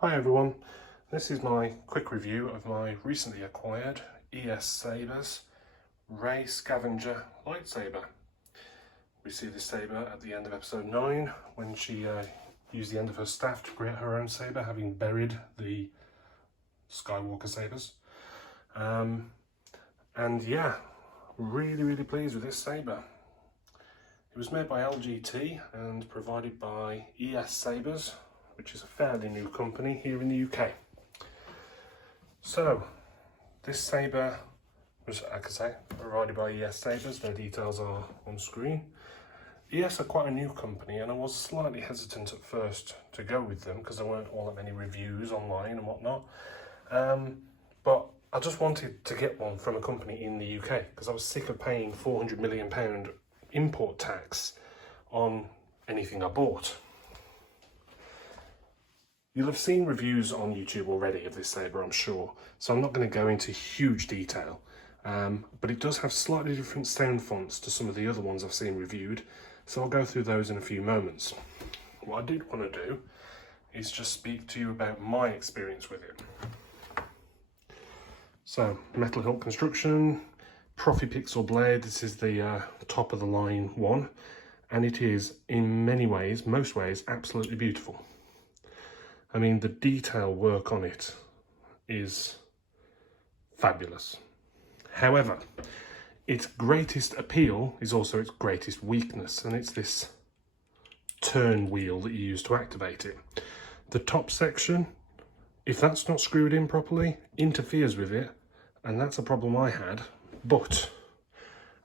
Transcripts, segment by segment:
Hi everyone, this is my quick review of my recently acquired Sabers REY Scavenger Lightsaber. We see this saber at the end of episode 9 when she used the end of her staff to create her own saber, having buried the Skywalker sabers. And yeah, really pleased with this saber. It was made by LGT and provided by Sabers, which is a fairly new company here in the UK. So, this saber was, like I say, provided by Sabers. Their details are on screen. are quite a new company, and I was slightly hesitant at first to go with them because there weren't all that many reviews online and whatnot. But I just wanted to get one from a company in the UK because I was sick of paying £400 million import tax on anything I bought. You'll have seen reviews on YouTube already of this saber, I'm sure, so I'm not going to go into huge detail, but it does have slightly different sound fonts to some of the other ones I've seen reviewed, so I'll go through those in a few moments. What I did want to do is just speak to you about my experience with it. So, metal hilt construction, Proffie pixel blade. This is the top of the line one, and it is in many ways, most ways, absolutely beautiful. I mean, the detail work on it is fabulous. However, its greatest appeal is also its greatest weakness, and it's this turn wheel that you use to activate it. The top section, if that's not screwed in properly, interferes with it, and that's a problem I had. But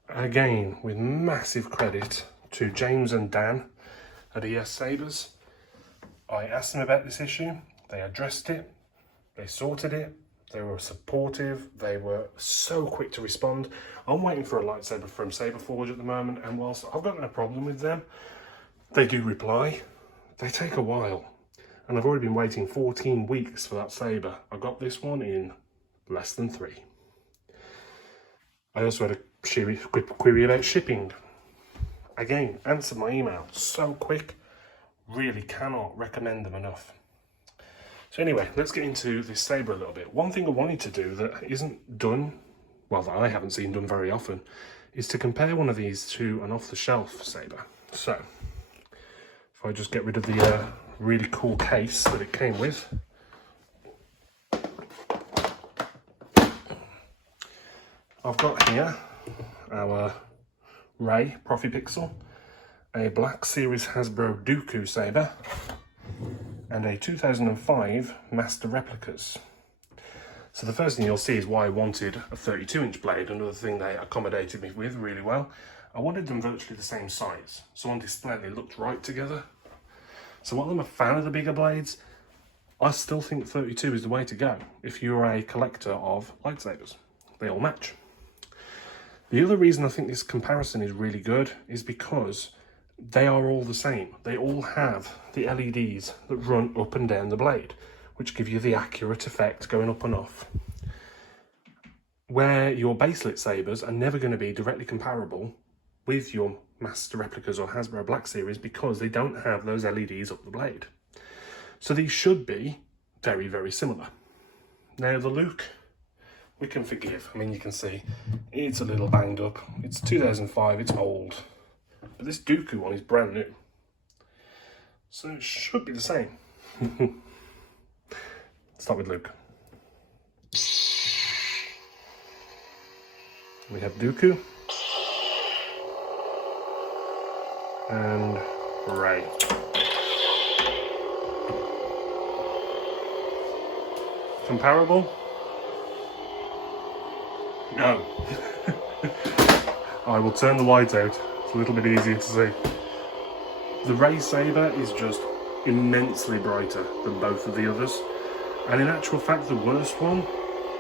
again, with massive credit to James and Dan at Sabers, I asked them about this issue, they addressed it, they sorted it, they were supportive, they were so quick to respond. I'm waiting for a lightsaber from Saberforge at the moment, and whilst I've got no problem with them, they do reply. They take a while, and I've already been waiting 14 weeks for that saber. I got this one in less than 3. I also had a query about shipping. Again, answered my email so quick. Really cannot recommend them enough. So anyway, let's get into this saber a little bit. One thing I wanted to do that isn't done, well, that I haven't seen done very often, is to compare one of these to an off-the-shelf saber. So, if I just get rid of the really cool case that it came with. I've got here our REY Proffie Pixel, a Black Series Hasbro Dooku saber, and a 2005 Master Replicas. So the first thing you'll see is why I wanted a 32-inch blade. Another thing they accommodated me with really well. I wanted them virtually the same size, so on display they looked right together. So while I'm a fan of the bigger blades, I still think 32 is the way to go if you're a collector of lightsabers. They all match. The other reason I think this comparison is really good is because they are all the same. They all have the LEDs that run up and down the blade, which give you the accurate effect going up and off. Where your baselit sabers are never going to be directly comparable with your Master Replicas or Hasbro Black Series because they don't have those LEDs up the blade. So these should be very similar. Now the look, we can forgive. I mean, you can see it's a little banged up. It's 2005, it's old. But this Dooku one is brand new. So it should be the same. Start with Luke. We have Dooku. And REY. Comparable? No. I will turn the light out. It's a little bit easier to see. The REY saber is just immensely brighter than both of the others. And in actual fact, the worst one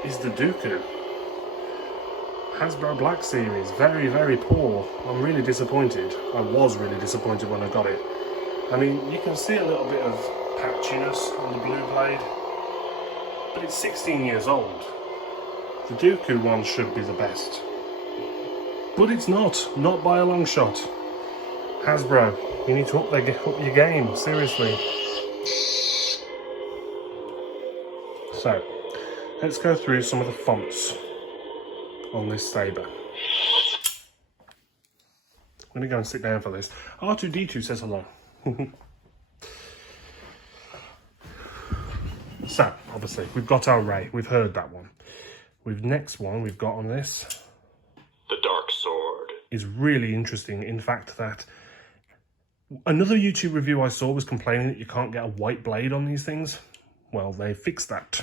is the Dooku. Hasbro Black Series, very poor. I'm really disappointed. I was really disappointed when I got it. I mean, you can see a little bit of patchiness on the blue blade, but it's 16 years old. The Dooku one should be the best. But it's not by a long shot. Hasbro, you need to up your game, seriously. So, let's go through some of the fonts on this saber. I'm going to go and sit down for this. R2-D2 says hello. So, obviously, we've got our REY. We've heard that one. Next one we've got on this, the Dark Sword, is really interesting. In fact, that another YouTube review I saw was complaining that you can't get a white blade on these things. Well, they fixed that.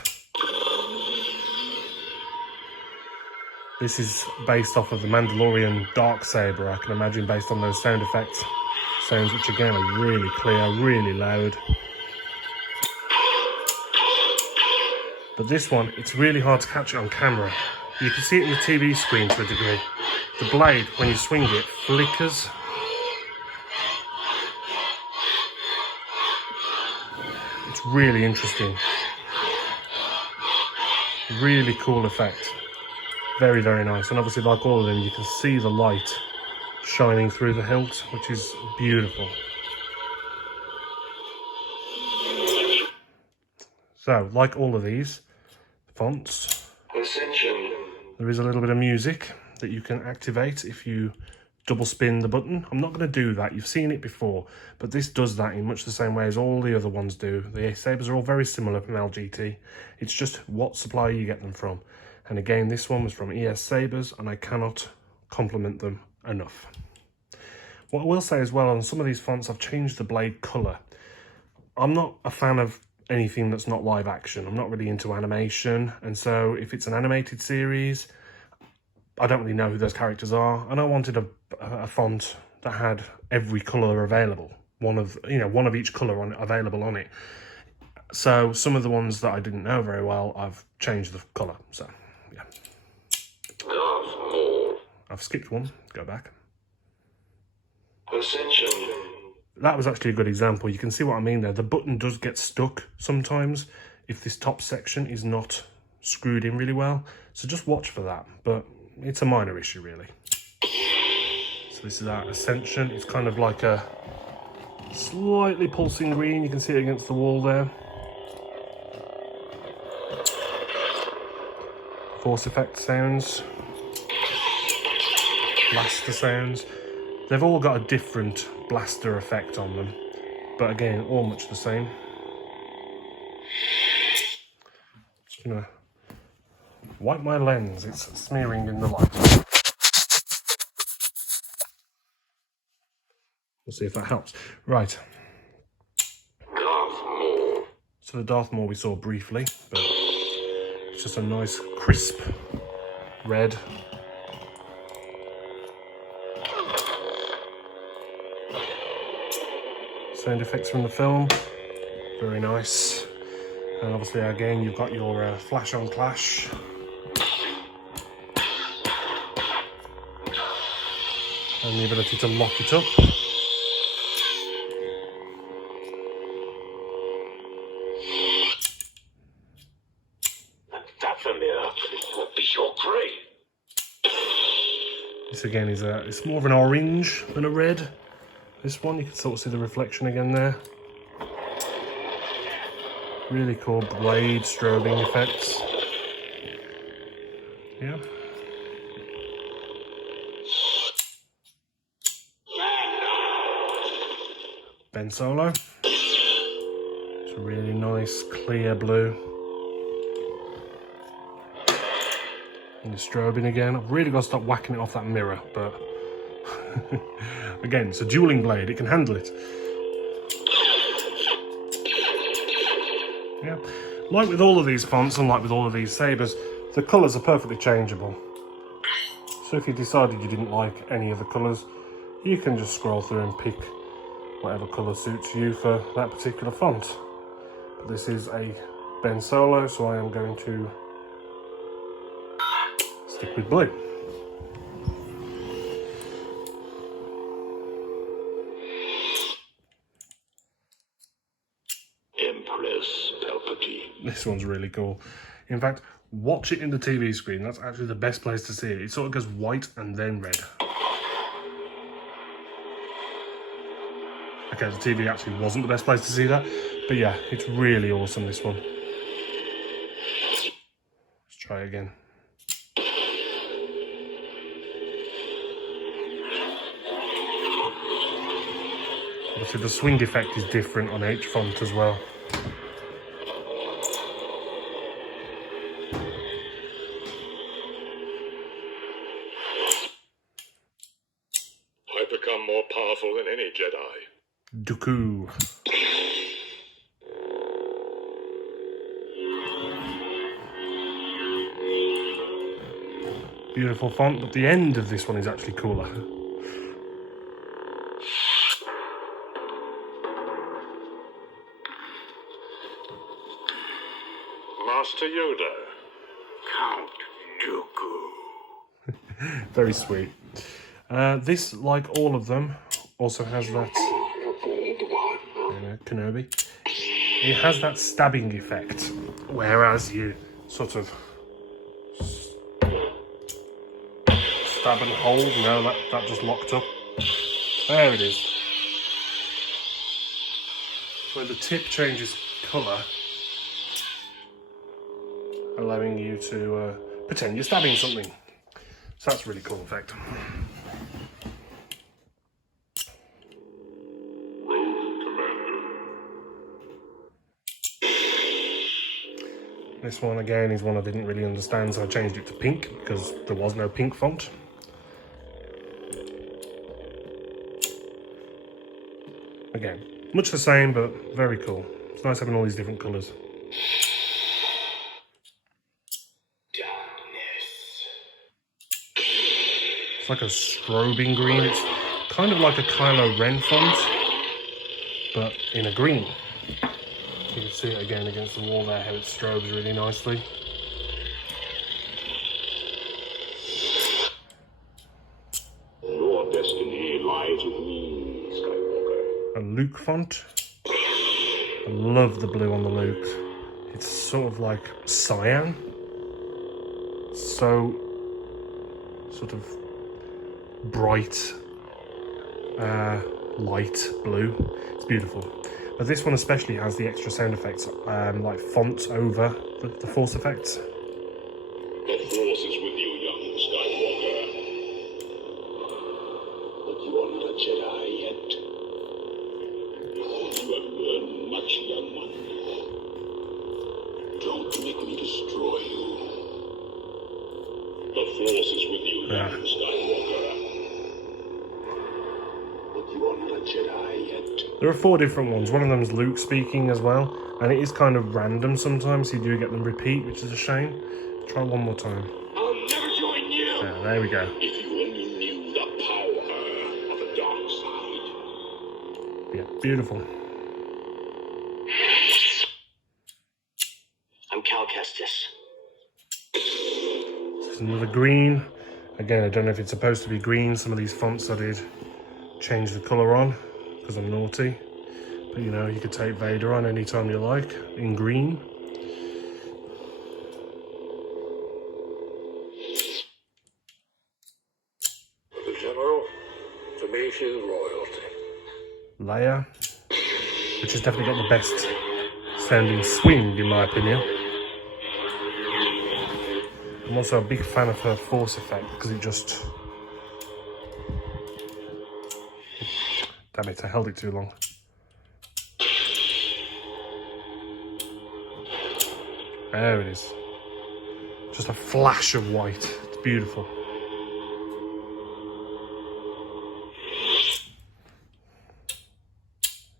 This is based off of the Mandalorian Dark Saber, I can imagine, based on those sound effects. Sounds which again are really clear, really loud. But this one, it's really hard to catch it on camera. You can see it in the TV screen to a degree. The blade, when you swing it, flickers. It's really interesting. Really cool effect. Very, very nice. And obviously, like all of them, you can see the light shining through the hilt, which is beautiful. So, like all of these fonts, Ascension, there is a little bit of music that you can activate if you double spin the button. I'm not going to do that, you've seen it before, but this does that in much the same way as all the other ones do. The Sabers are all very similar from LGT. It's just what supplier you get them from. And again, this one was from ES Sabers, and I cannot compliment them enough. What I will say as well, on some of these fonts, I've changed the blade colour. I'm not a fan of anything that's not live action. I'm not really into animation, and so if it's an animated series, I don't really know who those characters are, and I wanted a font that had every colour available. One of each colour available on it. So some of the ones that I didn't know very well, I've changed the colour. So yeah. I've skipped one. Go back. Ascension. That was actually a good example. You can see what I mean there. The button does get stuck sometimes if this top section is not screwed in really well. So just watch for that. But it's a minor issue, really. So this is our Ascension. It's kind of like a slightly pulsing green. You can see it against the wall there. Force effect sounds. Blaster sounds. They've all got a different blaster effect on them, but again, all much the same. Just gonna wipe my lens, it's smearing in the light. We'll see if that helps. Right. So the Darth Maul we saw briefly, but it's just a nice crisp red. Sound effects from the film, very nice. And obviously again you've got your flash on clash. And the ability to lock it up. This again is it's more of an orange than a red. This one, you can sort of see the reflection again there. Really cool blade strobing effects. Yeah. Ben Solo. It's a really nice clear blue. And the strobing again. I've really got to stop whacking it off that mirror, but again, it's a dueling blade, it can handle it. Yeah, like with all of these fonts and like with all of these sabers, the colours are perfectly changeable. So if you decided you didn't like any of the colours, you can just scroll through and pick whatever colour suits you for that particular font. But this is a Ben Solo, so I am going to stick with blue. This one's really cool. In fact, watch it in the TV screen. That's actually the best place to see it. It sort of goes white and then red. Okay, the TV actually wasn't the best place to see that. But yeah, it's really awesome, this one. try again. Obviously the swing effect is different on each font as well. I've become more powerful than any Jedi. Dooku. Beautiful font, but the end of this one is actually cooler. Master Yoda. Count Dooku. Very sweet. This, like all of them, also has that Kenobi. It has that stabbing effect, whereas you sort of stab and hold. No, that just locked up. There it is. Where the tip changes colour, allowing you to pretend you're stabbing something. So that's a really cool effect. This one again is one I didn't really understand, so I changed it to pink because there was no pink font. Again, much the same, but very cool. It's nice having all these different colours. It's like a strobing green. It's kind of like a Kylo Ren font, but in a green. You can see it again against the wall there, how it strobes really nicely. Your destiny lies with me, Skywalker. A Luke font. I love the blue on the Luke. It's sort of like cyan. So sort of bright, light blue. It's beautiful. But this one especially has the extra sound effects, like fonts over the force effects. The Force is with you, young Skywalker. But you are not a Jedi yet. You have learned much, young one. Don't make me destroy you. The Force is with you, young Skywalker. But you are not a Jedi yet. There are 4 different ones. One of them is Luke speaking as well, and it is kind of random sometimes. You do get them repeat, which is a shame. Try one more time. I'll never join you. Yeah, there we go. If you only knew the power of the dark side. Yeah, beautiful. I'm Cal Kestis. This is another green. Again, I don't know if it's supposed to be green. Some of these fonts I did change the colour on because I'm naughty. But you know, you could take Vader on anytime you like in green. The General, to me she's royalty. Leia, which has definitely got the best sounding swing in my opinion. I'm also a big fan of her force effect because it just... Damn it, I held it too long. There it is. Just a flash of white. It's beautiful.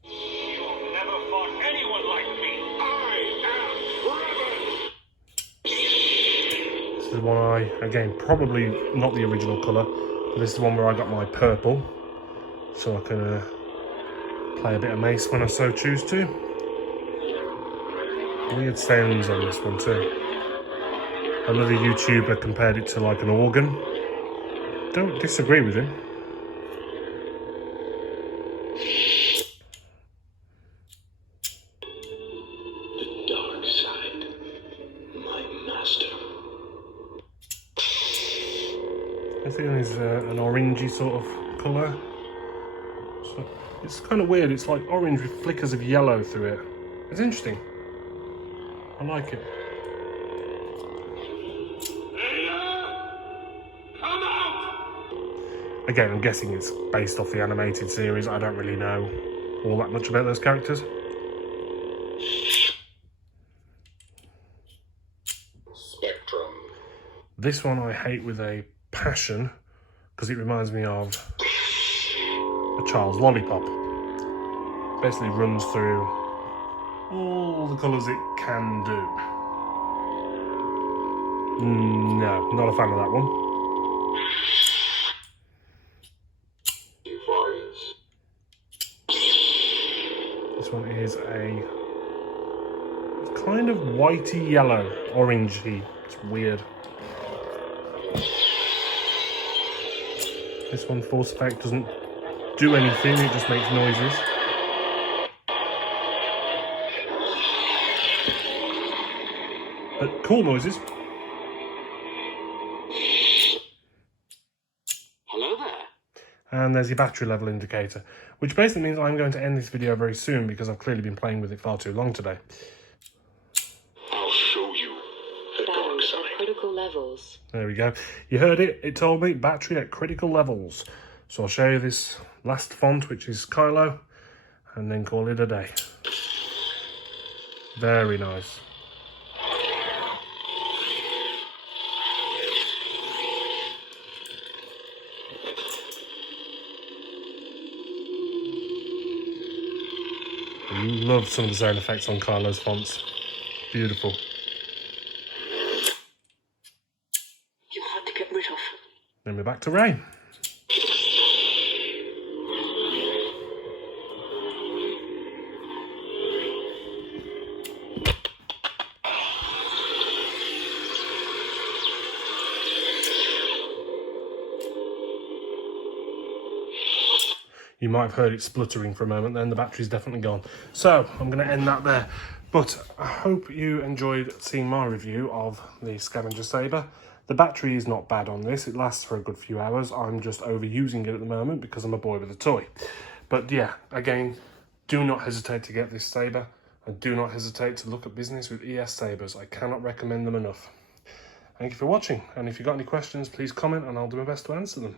You've never fought anyone like me. I am Revan. This is the one again, probably not the original colour, but this is the one where I got my purple. So I can play a bit of mace when I so choose to. Weird sounds on this one too. Another YouTuber compared it to like an organ. Don't disagree with him. The dark side, my master. This thing is an orangey sort of colour. So it's kind of weird. It's like orange with flickers of yellow through it. It's interesting. I like it. Again, I'm guessing it's based off the animated series. I don't really know all that much about those characters. Spectrum. This one I hate with a passion because it reminds me of a child's lollipop. Basically runs through all the colours it can do. No, not a fan of that one. Device. This one is a kind of whitey yellow, orangey. It's weird. This one, force effect, doesn't do anything, it just makes noises. But cool noises. Hello there. And there's your battery level indicator, which basically means I'm going to end this video very soon because I've clearly been playing with it far too long today. I'll show you the dark Battery side. at critical levels. There we go. You heard it. It told me battery at critical levels. So I'll show you this last font, which is Kylo, and then call it a day. Very nice. I love some of the sound effects on Kylo's fonts. Beautiful. You had to get rid of. Then we're back to REY. You might have heard it spluttering for a moment then, the battery's definitely gone. So, I'm going to end that there. But I hope you enjoyed seeing my review of the Scavenger Saber. The battery is not bad on this, it lasts for a good few hours. I'm just overusing it at the moment because I'm a boy with a toy. But yeah, again, do not hesitate to get this saber. And do not hesitate to look at business with ES Sabers. I cannot recommend them enough. Thank you for watching, and if you've got any questions, please comment and I'll do my best to answer them.